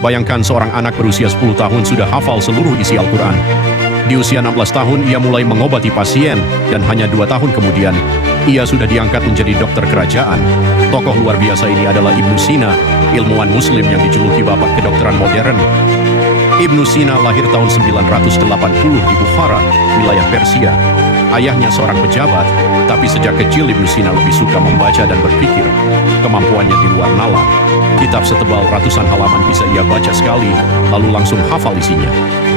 Bayangkan seorang anak berusia 10 tahun sudah hafal seluruh isi Al-Quran. Di usia 16 tahun ia mulai mengobati pasien, dan hanya 2 tahun kemudian, ia sudah diangkat menjadi dokter kerajaan. Tokoh luar biasa ini adalah Ibnu Sina, ilmuwan muslim yang dijuluki bapak kedokteran modern. Ibnu Sina lahir tahun 980 di Bukhara, wilayah Persia. Ayahnya seorang pejabat, tapi sejak kecil Ibnu Sina lebih suka membaca dan berpikir. Kemampuannya di luar nalar. Kitab setebal ratusan halaman bisa ia baca sekali, lalu langsung hafal isinya.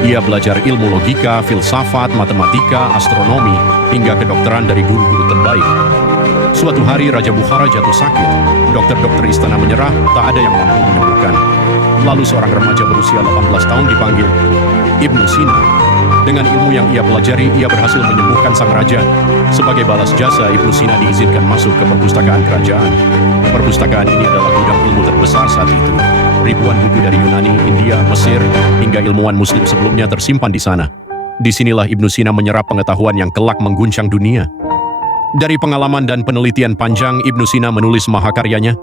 Ia belajar ilmu logika, filsafat, matematika, astronomi, hingga kedokteran dari guru-guru terbaik. Suatu hari Raja Bukhara jatuh sakit. Dokter-dokter istana menyerah, tak ada yang mampu menyembuhkan. Lalu seorang remaja berusia 18 tahun dipanggil Ibnu Sina. Dengan ilmu yang ia pelajari, ia berhasil menyembuhkan sang raja. Sebagai balas jasa, Ibnu Sina diizinkan masuk ke perpustakaan kerajaan. Perpustakaan ini adalah gudang ilmu terbesar saat itu. Ribuan buku dari Yunani, India, Mesir, hingga ilmuwan muslim sebelumnya tersimpan di sana. Disinilah Ibnu Sina menyerap pengetahuan yang kelak mengguncang dunia. Dari pengalaman dan penelitian panjang, Ibnu Sina menulis mahakaryanya,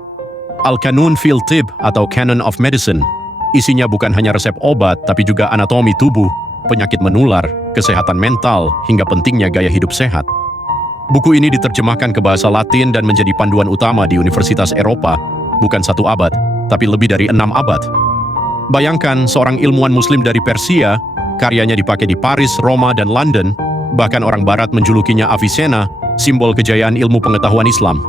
Al-Qanun fil Tib atau Canon of Medicine. Isinya bukan hanya resep obat, tapi juga anatomi tubuh, penyakit menular, kesehatan mental, hingga pentingnya gaya hidup sehat. Buku ini diterjemahkan ke bahasa Latin dan menjadi panduan utama di Universitas Eropa, bukan 1 abad, tapi lebih dari 6 abad. Bayangkan seorang ilmuwan muslim dari Persia, karyanya dipakai di Paris, Roma, dan London, bahkan orang barat menjulukinya Avicenna, simbol kejayaan ilmu pengetahuan Islam.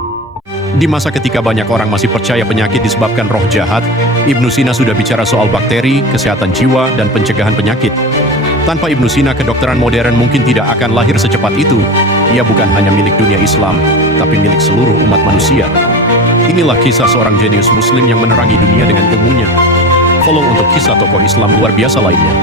Di masa ketika banyak orang masih percaya penyakit disebabkan roh jahat, Ibnu Sina sudah bicara soal bakteri, kesehatan jiwa, dan pencegahan penyakit. Tanpa Ibnu Sina, kedokteran modern mungkin tidak akan lahir secepat itu. Ia bukan hanya milik dunia Islam, tapi milik seluruh umat manusia. Inilah kisah seorang jenius muslim yang menerangi dunia dengan ilmunya. Follow untuk kisah tokoh Islam luar biasa lainnya.